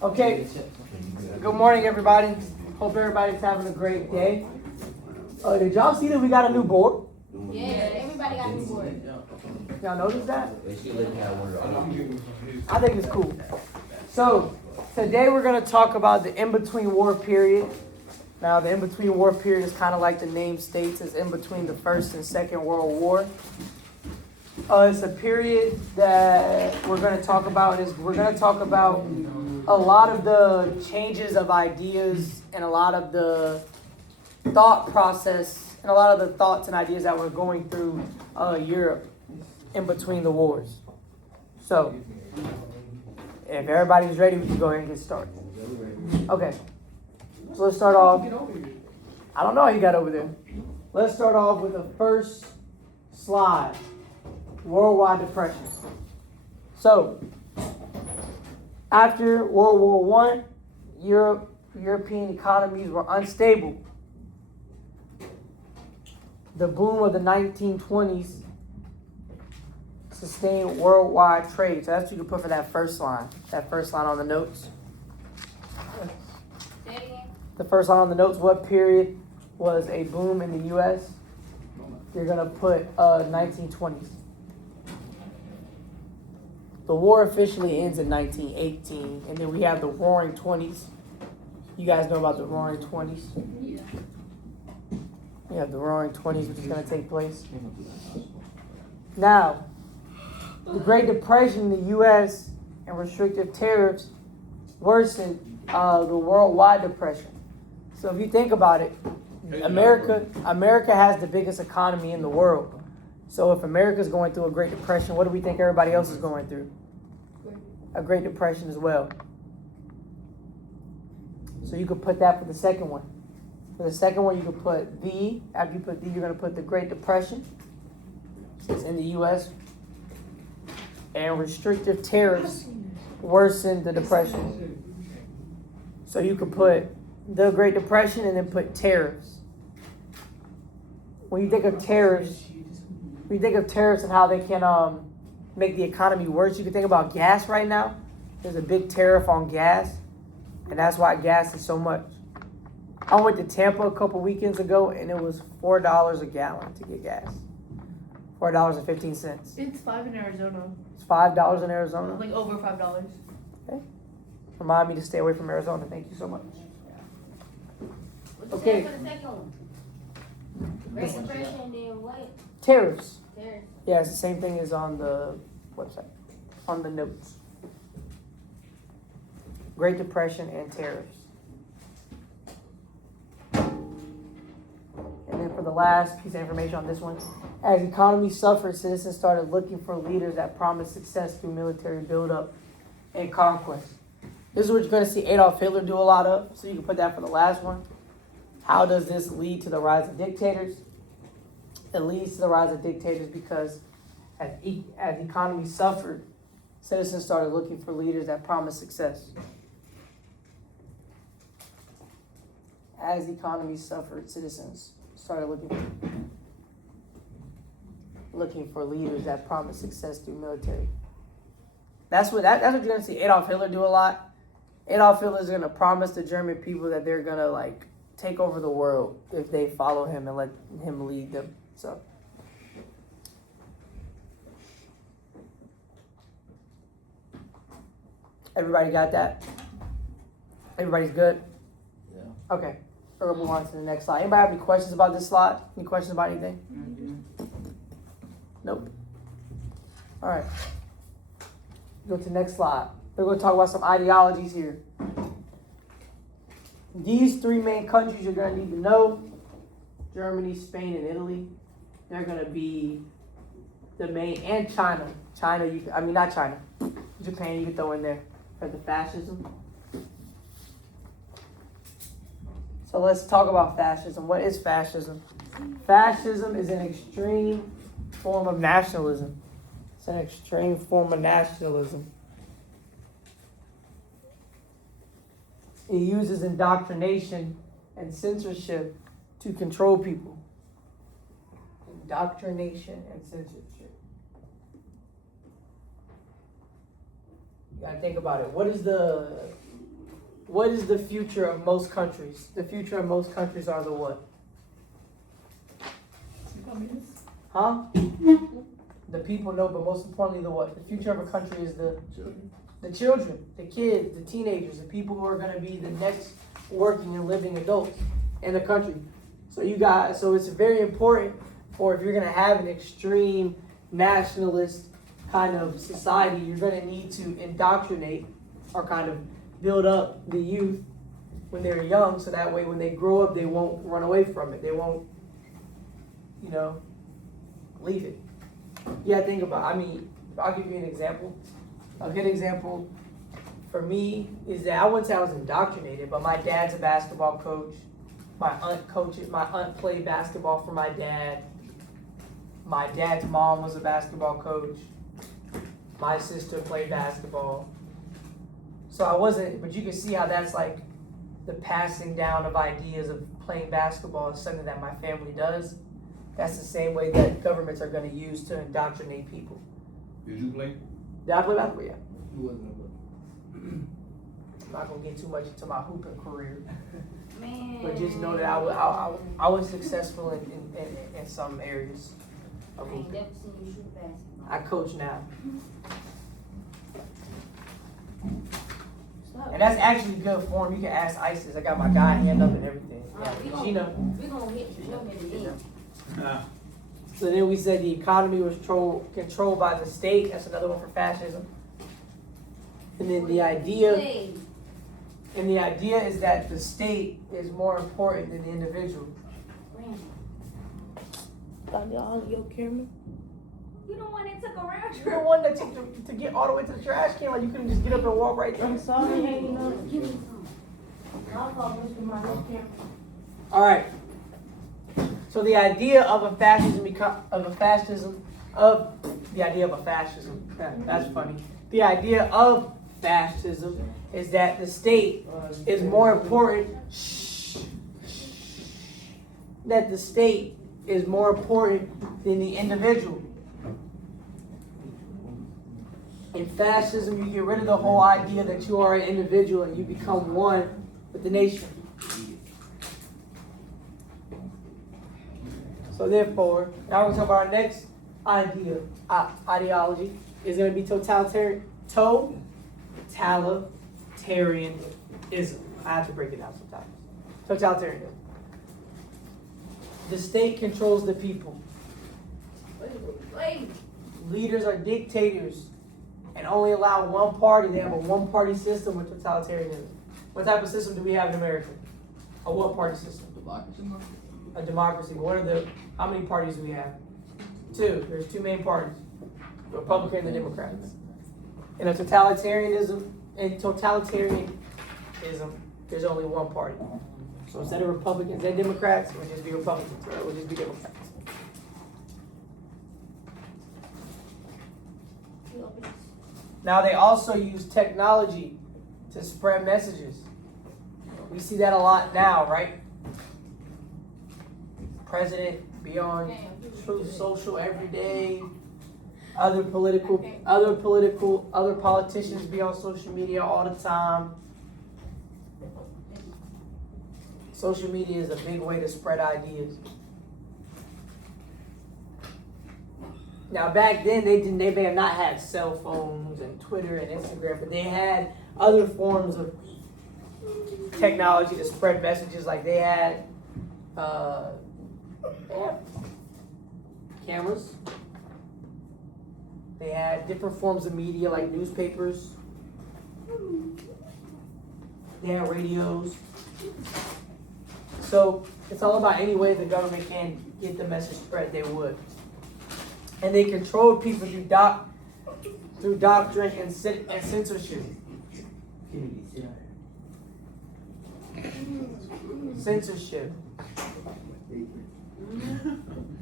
Okay, good morning, everybody. Hope everybody's having a great day. Did y'all see that we got a new board? Yeah, everybody got a new board. Y'all notice that? I think it's cool. So, today we're going to talk about the in-between war period. Now, the in-between war period is kind of like the name states. It's in between the First and Second World War. It's a period that we're going to talk about. We're going to talk about a lot of the changes of ideas and a lot of the thought process and a lot of the thoughts and ideas that were going through Europe in between the wars. So, if everybody's ready, we can go ahead and get started. Okay, so let's start off. I don't know how you got over there. Let's start off with the first slide. Worldwide depression. So, after World War I, European economies were unstable. The boom of the 1920s sustained worldwide trade. So that's what you can put for that first line. That first line on the notes. Say it again. The first line on the notes, what period was a boom in the U.S.? You're going to put 1920s. The war officially ends in 1918, and then we have the Roaring Twenties. You guys know about the Roaring Twenties? Yeah. You have the Roaring Twenties, which is going to take place. Now, the Great Depression in the U.S. and restrictive tariffs worsened the worldwide depression. So if you think about it, America has the biggest economy in the world. So if America's going through a Great Depression, what do we think everybody else is going through? A Great Depression as well. So you could put that for the second one. For the second one, you could put the, after you put the, you're going to put the Great Depression. It's in the U.S. And restrictive tariffs worsened the depression. So you could put the Great Depression and then put tariffs. When you think of tariffs, and how they can make the economy worse, you can think about gas right now. There's a big tariff on gas, and that's why gas is so much. I went to Tampa a couple weekends ago, and it was $4 a gallon to get gas. $4.15. It's $5 in Arizona. It's $5 in Arizona. Like over $5. Okay. Remind me to stay away from Arizona. Thank you so much. What you Okay. say for the second one? Great Depression and then what? Tariffs. There. Yeah, it's the same thing as on the website, on the notes. Great Depression and tariffs. And then for the last piece of information on this one, as economy suffered, citizens started looking for leaders that promised success through military buildup and conquest. This is what you're going to see Adolf Hitler do a lot of, so you can put that for the last one. How does this lead to the rise of dictators? It leads to the rise of dictators because as economy suffered, citizens started looking for leaders that promised success. As economy suffered, citizens started looking for leaders that promised success through military. That's what you're gonna see Adolf Hitler do a lot. Adolf Hitler is gonna promise the German people that they're gonna take over the world if they follow him and let him lead them. So, everybody got that? Everybody's good? Yeah. Okay, we're gonna move on to the next slide. Anybody have any questions about this slide? Any questions about anything? Nope. All right. Go to the next slide. We're going to talk about some ideologies here. These three main countries you're going to need to know: Germany, Spain, and Italy. They're going to be the main, and China. Not China. Japan you can throw in there for the fascism. So let's talk about fascism. What is fascism? Fascism is an extreme form of nationalism. It's an extreme form of nationalism. It uses indoctrination and censorship to control people. Indoctrination and censorship. You gotta think about it. What is the what is the future of most countries? The future of most countries are the what? Communists. Huh? The people know, but most importantly, the what? The future of a country is the children, the kids, the teenagers, the people who are going to be the next working and living adults in the country. So it's very important for if you're going to have an extreme nationalist kind of society, you're going to need to indoctrinate or kind of build up the youth when they're young, so that way when they grow up, they won't run away from it. They won't, leave it. Yeah, think about, I'll give you an example. A good example for me is that I wouldn't say I was indoctrinated, but my dad's a basketball coach. My aunt played basketball for my dad. My dad's mom was a basketball coach. My sister played basketball. So I wasn't, but you can see how that's like the passing down of ideas of playing basketball is something that my family does. That's the same way that governments are going to use to indoctrinate people. Did you play? Did I play basketball? Yeah. You wasn't I'm not going to get too much into my hooping career. Man. But just know that I was successful in some areas I of ain't hooping. never seen you shoot basketball. I coach now. Stop. And that's actually good form. You can ask ISIS. I got my guy hand up and everything. We Yeah, Gina. gonna hit you in the end. So then we said the economy was controlled by the state. That's another one for fascism. And then the idea is that the state is more important than the individual. Your camera? You the one that took a round You're the trip. one that took to get all the way to the trash can. Like you couldn't just get up and walk right there. I'm sorry, hanging up. Give me some. I'll call Mr. Michael Camp. All right. So the idea of a fascism, that's funny. The idea of fascism is that the state is more important. That the state is more important than the individual. In fascism, you get rid of the whole idea that you are an individual and you become one with the nation. So therefore, now we're going to talk about our next ideology is going to be totalitarianism. I have to break it down sometimes. Totalitarianism. The state controls the people. Wait. Leaders are dictators and only allow one party. They have a one-party system with totalitarianism. What type of system do we have in America? A one-party system. A democracy. How many parties do we have? Two. There's two main parties. The Republican and the Democrats. In a totalitarianism, there's only one party. So instead of Republicans and Democrats, it would just be Republicans, or it would just be Democrats. Now they also use technology to spread messages. We see that a lot now, right? President be on Truth Social every day. Other politicians be on social media all the time. Social media is a big way to spread ideas. Now back then they may have not had cell phones and Twitter and Instagram, but they had other forms of technology to spread messages. Like they had cameras. They had different forms of media like newspapers. They had radios. So it's all about any way the government can get the message spread, they would. And they controlled people through doctrine and censorship. Censorship.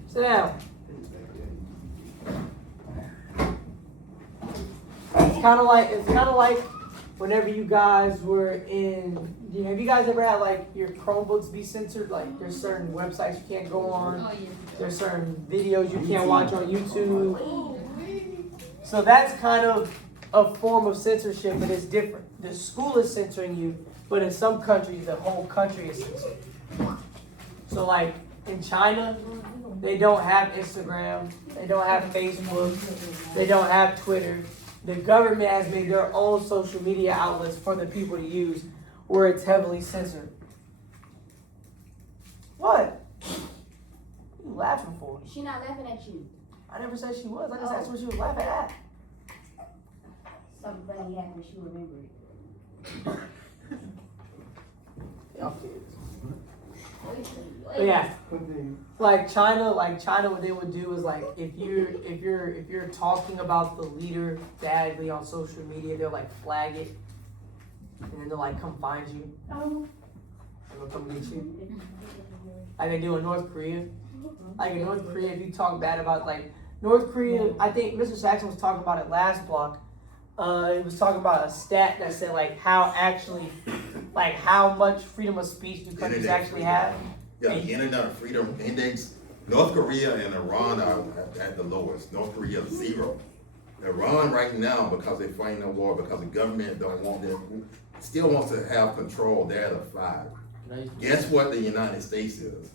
Sit down. It's kind of like whenever you guys were have you guys ever had like your Chromebooks be censored? Like there's certain websites you can't go on. There's certain videos you can't watch on YouTube. So that's kind of a form of censorship, but it's different. The school is censoring you, but in some countries, the whole country is censored. So like in China, they don't have Instagram, they don't have Facebook, they don't have Twitter. The government has made their own social media outlets for the people to use where it's heavily censored. What? What are you laughing for? She not laughing at you. I never said she was. I just asked what she was laughing at. Something funny happened. She remembered. Y'all kids. But Wait. yeah, like China, what they would do is like if you're talking about the leader badly on social media, they'll like flag it, and then they'll like come find you. Oh, And they'll come get you. Like they do in North Korea. Like in North Korea, if you talk bad about like North Korea, I think Mr. Saxon was talking about it last block. He was talking about a stat that said like how much freedom of speech do countries Internet actually freedom. have. Yeah, the Internet Freedom Index, North Korea and Iran are at the lowest. North Korea 0. Iran right now, because they're fighting a war, because the government don't want them, still wants to have control, they're at a 5. Guess what the United States is?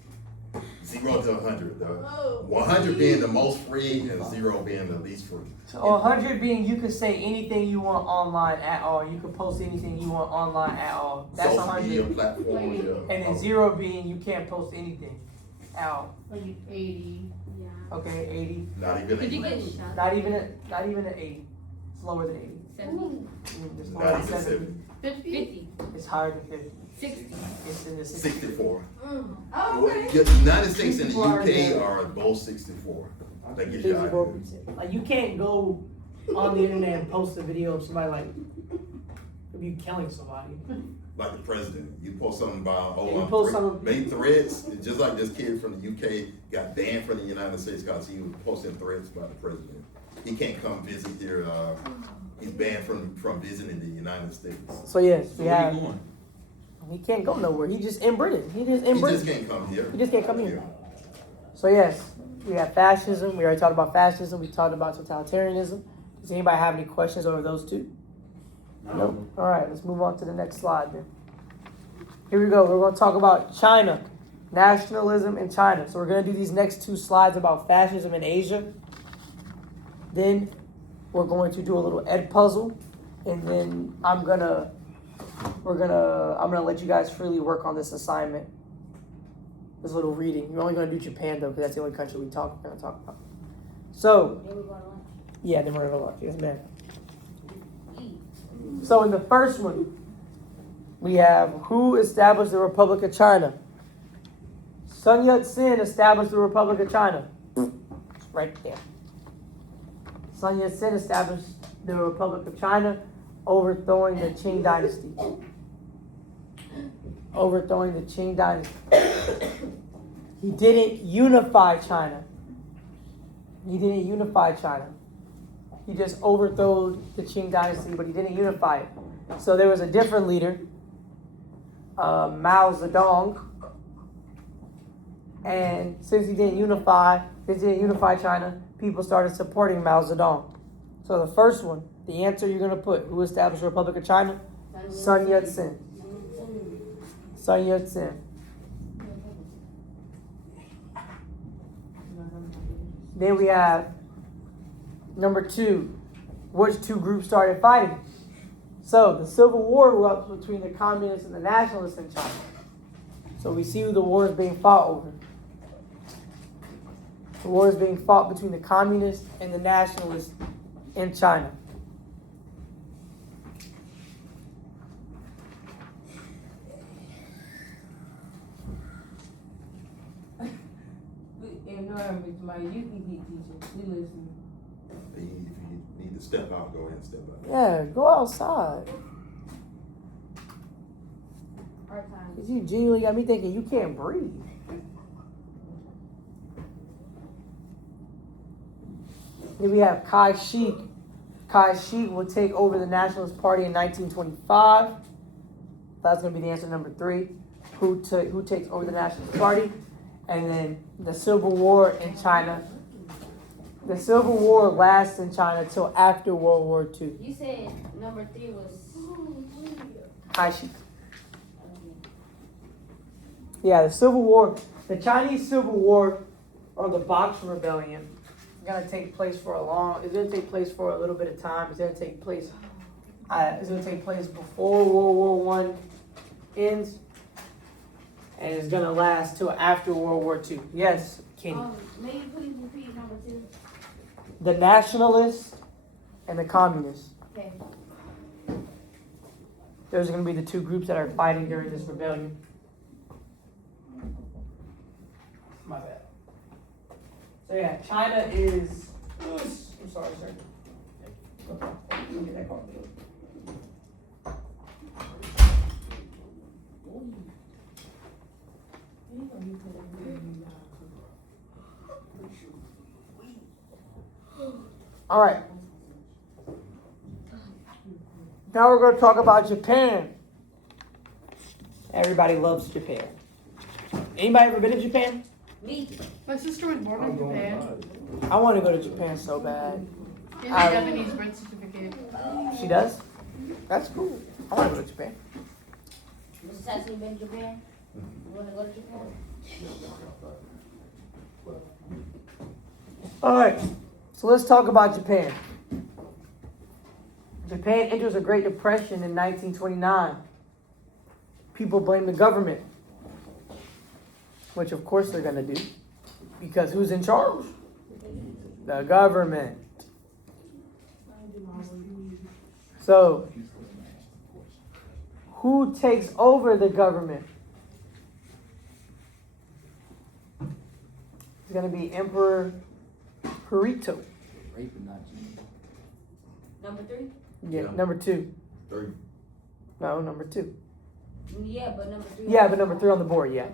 0 to 100. The 100 being the most free and 0 being the least free. So 100 being you can say anything you want online at all. You can post anything you want online at all. That's Social media 100. platforms, yeah. And then 0 being you can't post anything at all. Like 80. Yeah. Okay, 80. Not even Did you English. get shot? Not even an 80. It's lower than 80. 70. It's Not lower than even 70. 70. 50. It's higher than 50. 60. It's in the 60. 64. Oh, okay. The United States and the UK are both 64. That gives you an idea. 54%. Like you can't go on the internet and post a video of somebody like of you killing somebody. Like the president, you post something about Yeah, you post something- made threads, just like this kid from the UK got banned from the United States because he was posting threads about the president. He can't come visit here. He's banned from visiting the United States. So yes, we Where have. you going? He can't go nowhere. He just in Britain. He just in He Britain. just can't come here. He just can't come here. So yes, we have fascism. We already talked about fascism. We talked about totalitarianism. Does anybody have any questions over those two? Nope. All right, let's move on to the next slide then. Here we go. We're going to talk about China, nationalism in China. So we're going to do these next 2 slides about fascism in Asia. Then we're going to do a little Ed puzzle, and then I'm gonna let you guys freely work on this assignment. This little reading. We're only gonna do Japan though, because that's the only country we're gonna talk about. So Then we go to lunch. yeah, then we're gonna lunch. Yes, ma'am. So in the first one, we have who established the Republic of China? Sun Yat-sen established the Republic of China. It's right there. Sun Yat-sen established the Republic of China, overthrowing the Qing dynasty. Overthrowing the Qing dynasty. He didn't unify China. He didn't unify China. He just overthrew the Qing dynasty, but he didn't unify it. So there was a different leader, Mao Zedong. And since he didn't unify China, people started supporting Mao Zedong. So the first one, the answer you're going to put, who established the Republic of China? Sun Yat-sen. Sun Yat-sen. Then we have number 2. Which 2 groups started fighting? So the Civil War erupts between the communists and the nationalists in China. So we see who the war is being fought over. The war is being fought between the communists and the nationalists in China. environment, my you can get teacher. We listen. If you need to step out, go ahead and step out. Yeah, go outside. Our time. 'Cause you genuinely got me thinking you can't breathe. Then we have Kai Shek. Kai Shek will take over the Nationalist Party in 1925. That's going to be the answer number 3. Who takes over the Nationalist Party? And then the Civil War in China The Civil War lasts in China till after World War II. You said number 3 was. Haishi. Yeah, the Civil War, the Chinese Civil War, or the Boxer Rebellion, is gonna take place for a long. It's gonna take place for a little bit of time. It's gonna take place. It's gonna take place before World War One ends, and it's gonna last till after World War II. Yes, Kenny. May you please repeat number 2? The nationalists and the communists. Okay. Those are gonna be the two groups that are fighting during this rebellion. My bad. So yeah, China is. I'm sorry, sir. Okay, let me get that card. All right. Now we're going to talk about Japan. Everybody loves Japan. Anybody ever been to Japan? Me. My sister was born in Japan. I want to go to Japan so bad. She has a Japanese birth certificate. She does? That's cool. I want to go to Japan. Mrs. Tyson, you been to Japan? You want to go to Japan? All right. So let's talk about Japan. Japan enters a Great Depression in 1929. People blame the government, which of course they're going to do, because who's in charge? The government. So, who takes over the government? It's going to be Emperor Hirohito. Number 3? Yeah, Yeah. number 2. 3. No, number 2. Yeah, but number 3. Yeah, but number 3 on the board, yeah.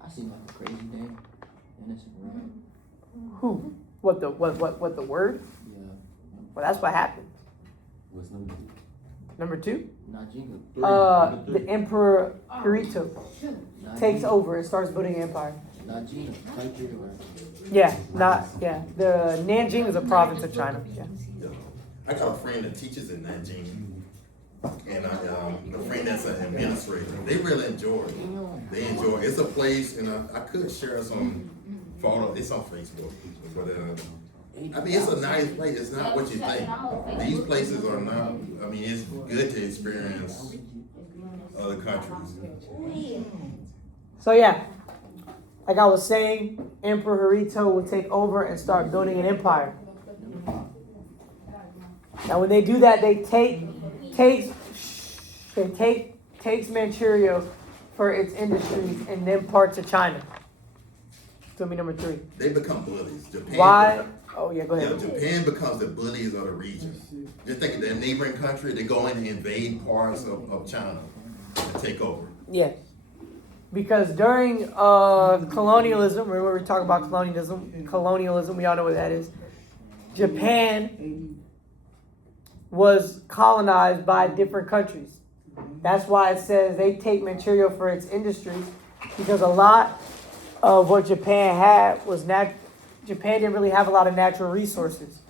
I seem like a crazy name. Innocent Ram. Who? What the word? Yeah. Well, that's what happened. What's number 2? Number 2? Najinga. The Emperor Hirohito takes over and starts building an empire. Najinga. Country or Yeah, the Nanjing is a province of China. Yeah. Yeah. I got a friend that teaches in Nanjing, and a friend that's an administrator. They really enjoy it. They enjoy it. It's a place, and I could share some photo. It's on Facebook, but I mean, it's a nice place. It's not what you think. These places are not. I mean, it's good to experience other countries. So yeah, like I was saying, Emperor Hirohito will take over and start building an empire. Now, when they do that, they takes Manchuria for its industries and then parts of China. It's gonna be number 3. They become bullies. Japan. Why? Oh yeah, go Yeah, ahead. Japan becomes the bullies of the region. Just think of their neighboring country, they go in and invade parts of China and take over. Yes. Because during colonialism, remember we talked about colonialism, we all know what that is. Japan was colonized by different countries. That's why it says they take Manchuria for its industries, because a lot of what Japan had was Japan didn't really have a lot of natural resources.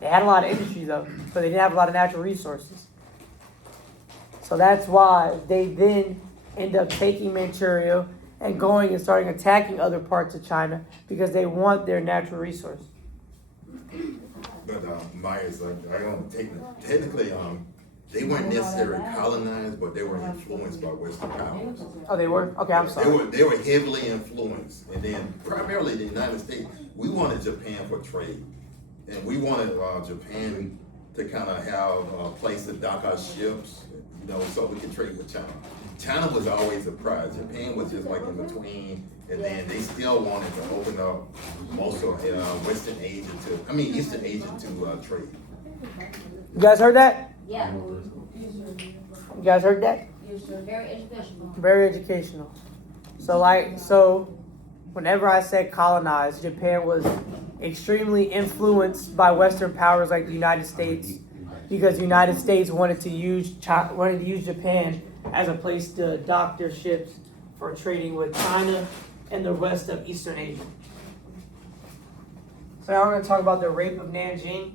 They had a lot of industry though, but they didn't have a lot of natural resources. So that's why they then end up taking Manchuria and going and starting attacking other parts of China because they want their natural resource. But Myers, I don't technically, they weren't necessarily colonized, but they were influenced by Western powers. Oh, they were? Okay, I'm sorry. They were heavily influenced, and then primarily the United States. We wanted Japan for trade, and we wanted Japan to kind of have a place to dock our ships, so we could trade with China. China was always a prize. Japan was just like in between, and then they still wanted to open up most of Eastern Asia to trade. You guys heard that? Yeah. You guys heard that? Very educational. Very educational. So whenever I said colonized, Japan was extremely influenced by Western powers like the United States, because the United States wanted to use Japan as a place to dock their ships for trading with China and the rest of Eastern Asia. So now we're gonna talk about the rape of Nanjing.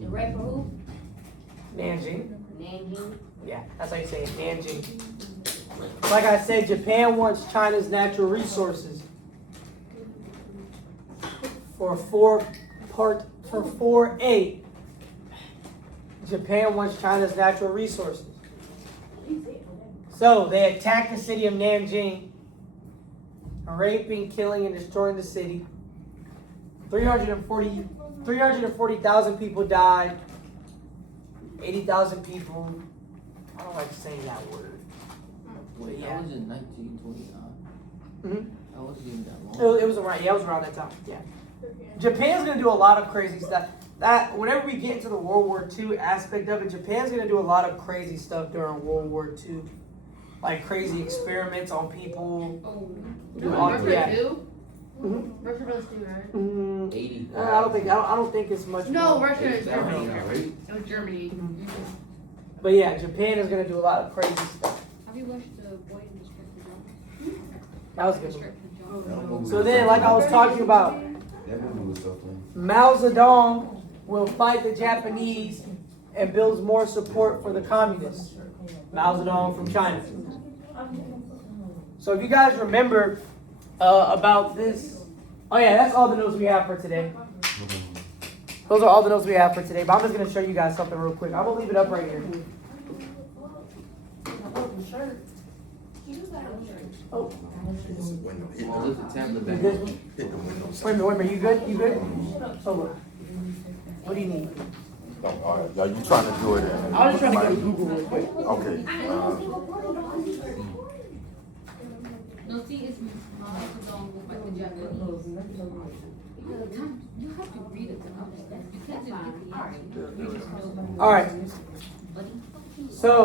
The rapper who? Nanjing. Nanjing. Yeah, that's how you say it, Nanjing. Like I said, Japan wants China's natural resources for 4A. Japan wants China's natural resources. So they attacked the city of Nanjing, raping, killing, and destroying the city. 340,000 people died. 80,000 people. I don't like saying that word. But That yeah. was in 1929. Mhm. That wasn't even that It long. was around. Yeah, it was around that time. Yeah. Japan's gonna do a lot of crazy stuff. That whenever we get into the World War II aspect of it, Japan's gonna do a lot of crazy stuff during World War II, like crazy experiments on people. Do all- Russia yeah. too? Mhm. Russia does too, right? 80. I don't think it's much. No, more. Russia is Germany. Right? It was Germany. But yeah, Japan is gonna do a lot of crazy stuff. Have you watched the Boy in the Striped Pajamas? That was a good. One. Striped Pajamas. So then, like I was talking about, Mao Zedong will fight the Japanese and builds more support for the communists. Mao Zedong from China. So if you guys remember about this, oh yeah, that's all the notes we have for today. Those are all the notes we have for today. But I'm just gonna show you guys something real quick. I'm gonna leave it up right here. Oh, Window, hit Oh, there's a tablet back this there. one? hit the window. Wait a minute, wait a minute. You good? You good? So look. What do you need? Are you trying to do it? I was just trying to go to Google real quick. Okay. No, see, it's Mao Zedong with like the Japanese. You have to read it to understand. You can't just get the answer. You just know. All right. So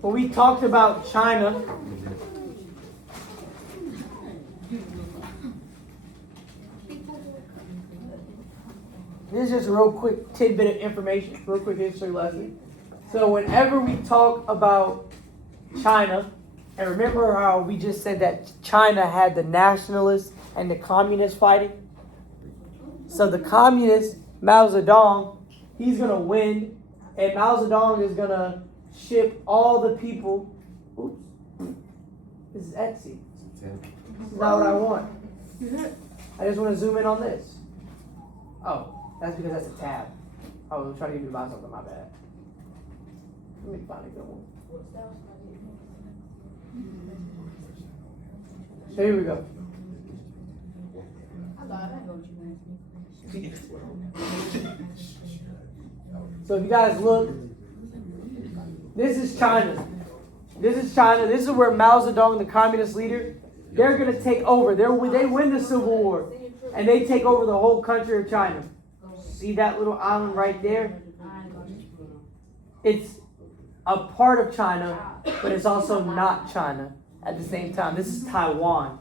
when we talked about China, this is just a real quick tidbit of information, real quick history lesson. So whenever we talk about China, and remember how we just said that China had the nationalists and the communists fighting? So the communist, Mao Zedong, he's going to win, and Mao Zedong is going to ship all the people. Oops. This is Etsy. This is not what I want. I just want to zoom in on this. Oh, that's because that's a tab. I was trying to get you to buy something, my bad. Let me find a good one. So here we go. So if you guys look, this is China. This is China. This is where Mao Zedong, the communist leader, they're going to take over. They win the Civil War, and they take over the whole country of China. See that little island right there? It's a part of China, but it's also not China at the same time. This is Taiwan.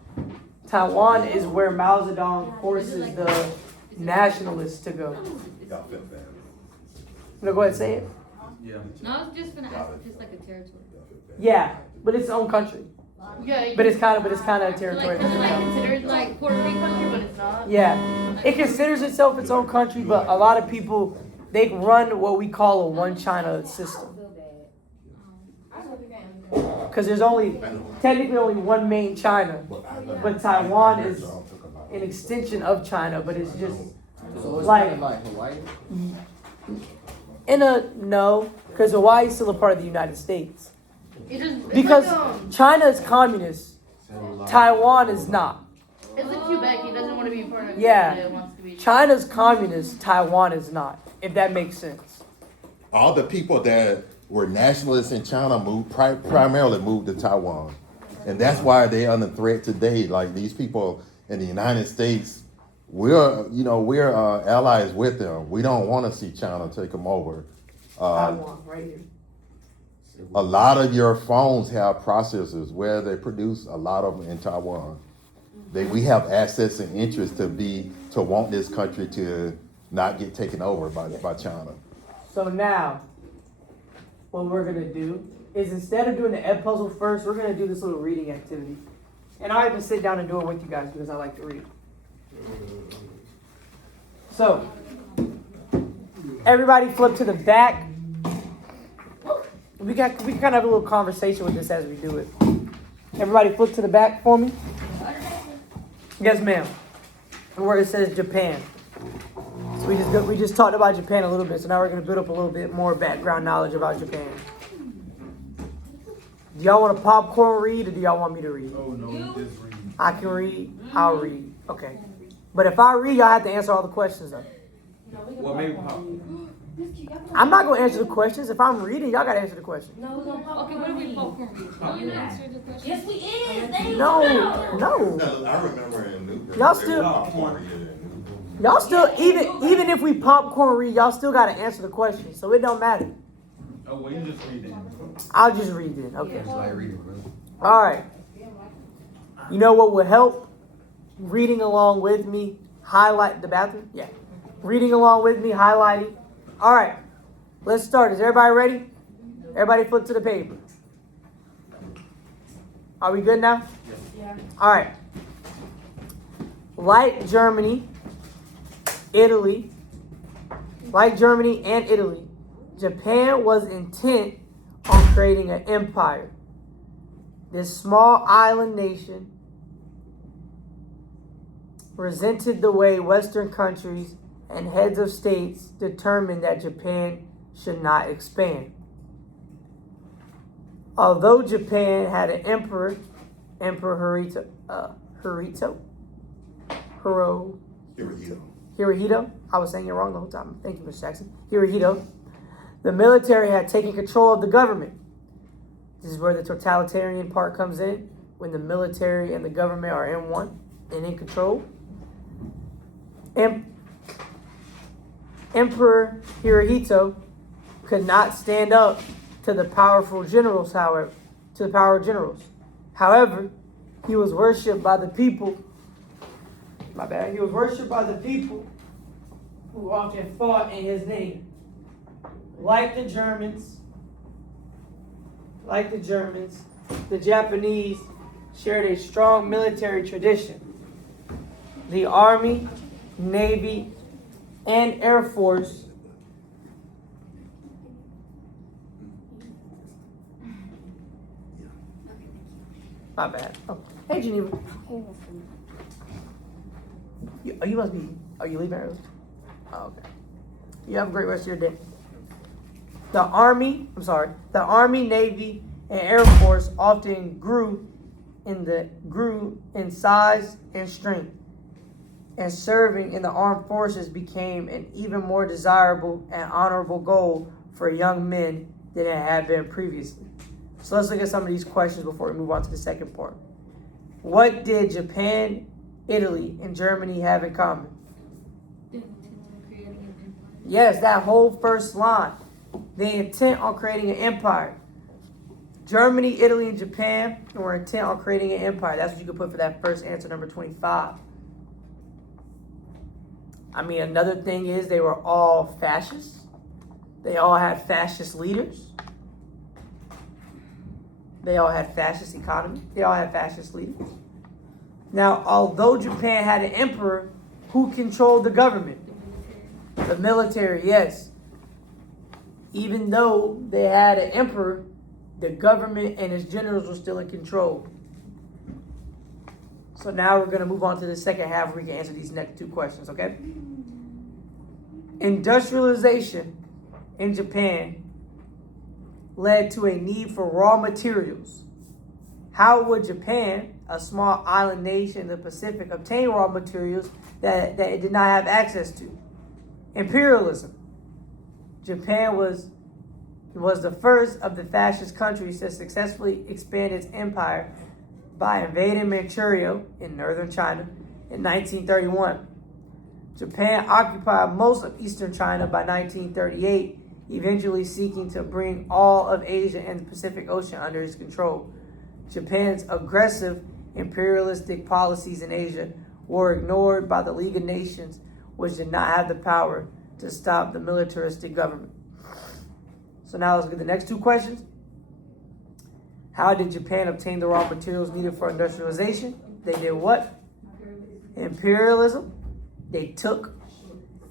Taiwan is where Mao Zedong forces the nationalists to go. No, go ahead, say it. No, I was just gonna ask if it's like a territory. Yeah, but it's its own country. Yeah, But it's kind of a So territory. like, is it like considered like Puerto Rico? country, but it's not. Yeah, it considers itself its own country, but a lot of people they run what we call a one China system. Because there's technically only one main China, but Taiwan is an extension of China, but it's just So it's Like- kind of like Hawaii. no, because Hawaii is still a part of the United States. It's Because like, China is communist, Taiwan is not. it's like Quebec. He doesn't want to be part of Yeah. Canada. He wants to be. China's communist, Taiwan is not, if that makes sense. All the people that were nationalists in China primarily moved to Taiwan. And that's why they're under threat today. Like these people in the United States, we're allies with them. We don't want to see China take them over. Taiwan, right here. A lot of your phones have processors where they produce a lot of them in Taiwan. We have assets and interest to want this country to not get taken over by China. So now, what we're gonna do is instead of doing the ed puzzle first, we're gonna do this little reading activity. And I even sit down and do it with you guys because I like to read. So, everybody flip to the back. We can kind of have a little conversation with this as we do it. Everybody flip to the back for me. Yes, ma'am. And where it says Japan. So we just talked about Japan a little bit, so now we're going to build up a little bit more background knowledge about Japan. Do y'all want to popcorn read or do y'all want me to read? Oh, no, you just read. I can read. I'll read. Okay. But if I read, y'all have to answer all the questions though. Well, maybe pop. I'm not going to answer the questions. If I'm reading, y'all got to answer the questions. Okay, what are we popcorn read? You answer the question. Yes, we is. No. No, I remember in Newburgh. Y'all they still- were popcorn reading in Newburgh. Y'all still, even if we popcorn read, y'all still got to answer the questions. So it don't matter. Oh, well, you just read it. I'll just read it. Okay. So I read it, bro. All right. You know what will help? Reading along with me, highlight the bathroom. Yeah. Reading along with me, highlighting. All right. Let's start. Is everybody ready? Everybody flip to the paper. Are we good now? Yeah. All right. Like Germany and Italy, Japan was intent on creating an empire. This small island nation resented the way Western countries and heads of states determined that Japan should not expand. Although Japan had an emperor, Hirohito, I was saying it wrong the whole time. Thank you, Mr. Jackson. Hirohito. The military had taken control of the government. This is where the totalitarian part comes in, when the military and the government are in one and in control. Emperor Hirohito could not stand up to the powerful generals, however, However, he was worshipped by the people. He was worshipped by the people who often fought in his name. Like the Germans, the Japanese shared a strong military tradition. The Army, Navy, and Air Force my bad. Oh, hey, Geneva. You must be. Are you leaving early? Oh, okay. You have a great rest of your day. The Army, Navy, and Air Force often grew in size and strength, and serving in the armed forces became an even more desirable and honorable goal for young men than it had been previously. So let's look at some of these questions before we move on to the second part. What did Japan, Italy, and Germany have in common? Yes, that whole first line. The intent on creating an empire. Germany, Italy, and Japan were intent on creating an empire. That's what you could put for that first answer, number 25. I mean, another thing is they were all fascists. They all had fascist leaders. They all had fascist economy. They all had fascist leaders. Now, although Japan had an emperor, who controlled the government? The military, yes. Even though they had an emperor, the government and its generals were still in control. So now we're going to move on to the second half where we can answer these next two questions, okay? Industrialization in Japan led to a need for raw materials. How would Japan, a small island nation in the Pacific, obtain raw materials that it did not have access to? Imperialism. Japan was the first of the fascist countries to successfully expand its empire by invading Manchuria in northern China in 1931. Japan occupied most of eastern China by 1938, eventually seeking to bring all of Asia and the Pacific Ocean under its control. Japan's aggressive imperialistic policies in Asia were ignored by the League of Nations, which did not have the power to stop the militaristic government. So now let's look at the next two questions. How did Japan obtain the raw materials needed for industrialization? They did what? Imperialism. They took.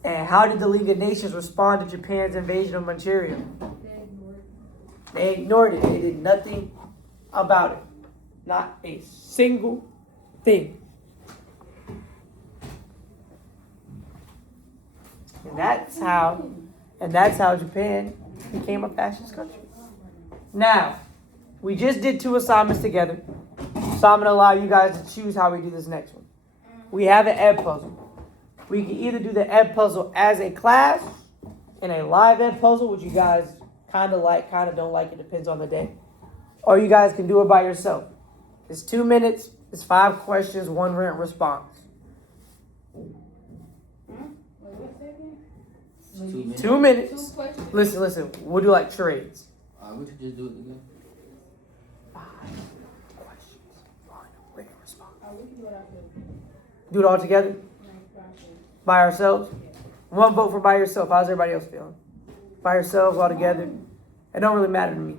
And how did the League of Nations respond to Japan's invasion of Manchuria? They ignored it. They did nothing about it. Not a single thing. And that's how Japan became a fascist country. Now, we just did 2 assignments together. So I'm gonna allow you guys to choose how we do this next one. We have an ed puzzle. We can either do the ed puzzle as a class in a live ed puzzle, which you guys kind of like, kind of don't like. It depends on the day. Or you guys can do it by yourself. It's 2 minutes. It's 5 questions, 1 written response. 2 minutes. 2 minutes. 2 questions. Listen. We'll do like charades. We could just do it again. 5 questions, 1 written response. Do it all together? By ourselves? 1 vote for by yourself. How's everybody else feeling? By yourselves, all together? It don't really matter to me.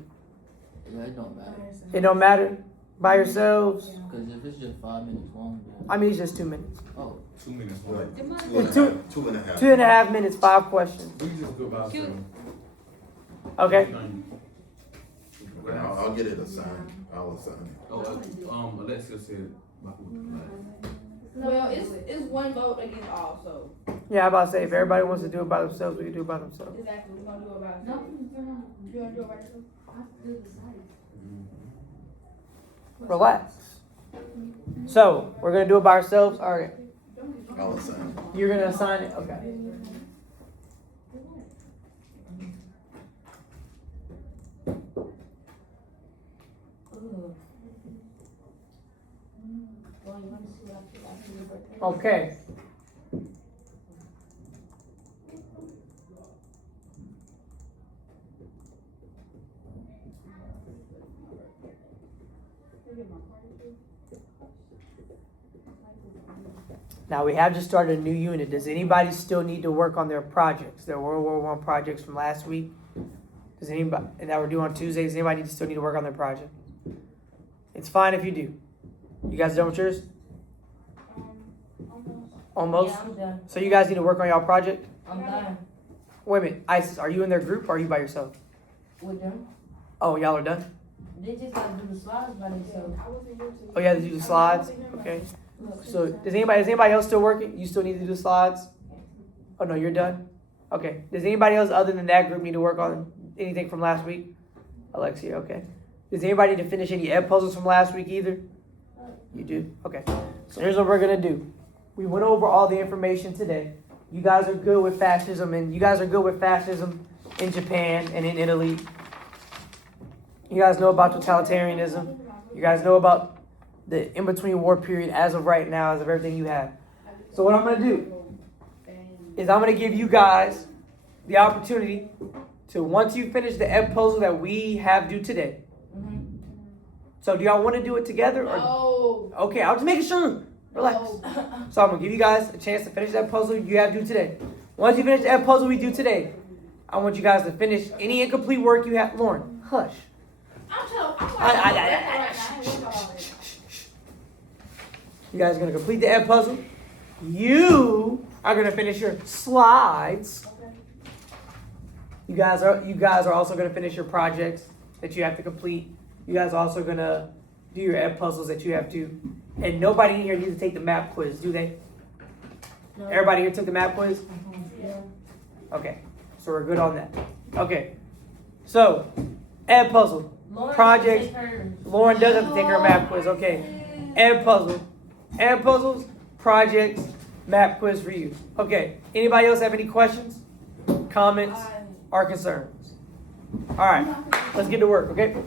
Yeah, it don't matter. It don't matter? By yourselves? Because if it's just 5 minutes long, then... I mean, it's just 2 minutes. Oh, 2 minutes. What? One. Two and a half. 2.5 minutes, 5 questions. We can just go about some. Okay? I'll get it assigned. I'll assign it. Oh, Alexia said. Well, it's 1 vote against all, so. Yeah, I'm about to say, if everybody wants to do it by themselves, we can do it by themselves. Exactly, we're gonna do it by No, ourselves. You wanna do it by yourself? I have to do the side. Relax. So, we're going to do it by ourselves? All right. I'll assign it. You're going to assign it? Okay. Okay. Now we have just started a new unit. Does anybody still need to work on their projects, their World War I projects from last week? Does anybody, and that we're doing on Tuesdays, anybody still need to work on their project? It's fine if you do. You guys done with yours? Almost? Yeah, I'm done. So you guys need to work on y'all project? I'm done Wait a minute, Isis, are you in their group or are you by yourself? with them. Oh, y'all are done? They just gotta do the slides by themselves. Oh, you have to do the slides? Okay. So is anybody else still working? You still need to do slides? Oh no, you're done? Okay. Does anybody else other than that group need to work on anything from last week? Alexia, okay. Does anybody need to finish any ed puzzles from last week either? You do? Okay. So here's what we're gonna do. We went over all the information today. You guys are good with fascism in Japan and in Italy. You guys know about totalitarianism. You guys know about the in-between war period as of right now, as of everything you have. So what I'm going to do is I'm going to give you guys the opportunity to, once you finish the ed puzzle that we have due today. So do y'all want to do it together? Or? No. Okay, I'm just making sure. Relax. So I'm going to give you guys a chance to finish that puzzle you have due today. Once you finish the ed puzzle we do today, I want you guys to finish any incomplete work you have. Lauren, hush. You guys are going to complete the ed puzzle. You are going to finish your slides. You guys are also going to finish your projects that you have to complete. You guys are also going to do your ed puzzles that you have to. And nobody in here needs to take the map quiz, do they? No. Everybody here took the map quiz? Yeah. Okay. So we're good on that. Okay. So, ed puzzle. Lauren Projects. take hers. Lauren does have to take her map quiz. Okay. Ed puzzle. Ed puzzles, projects, map quiz for you. Okay. Anybody else have any questions, comments, or concerns? All right. Let's get to work, okay?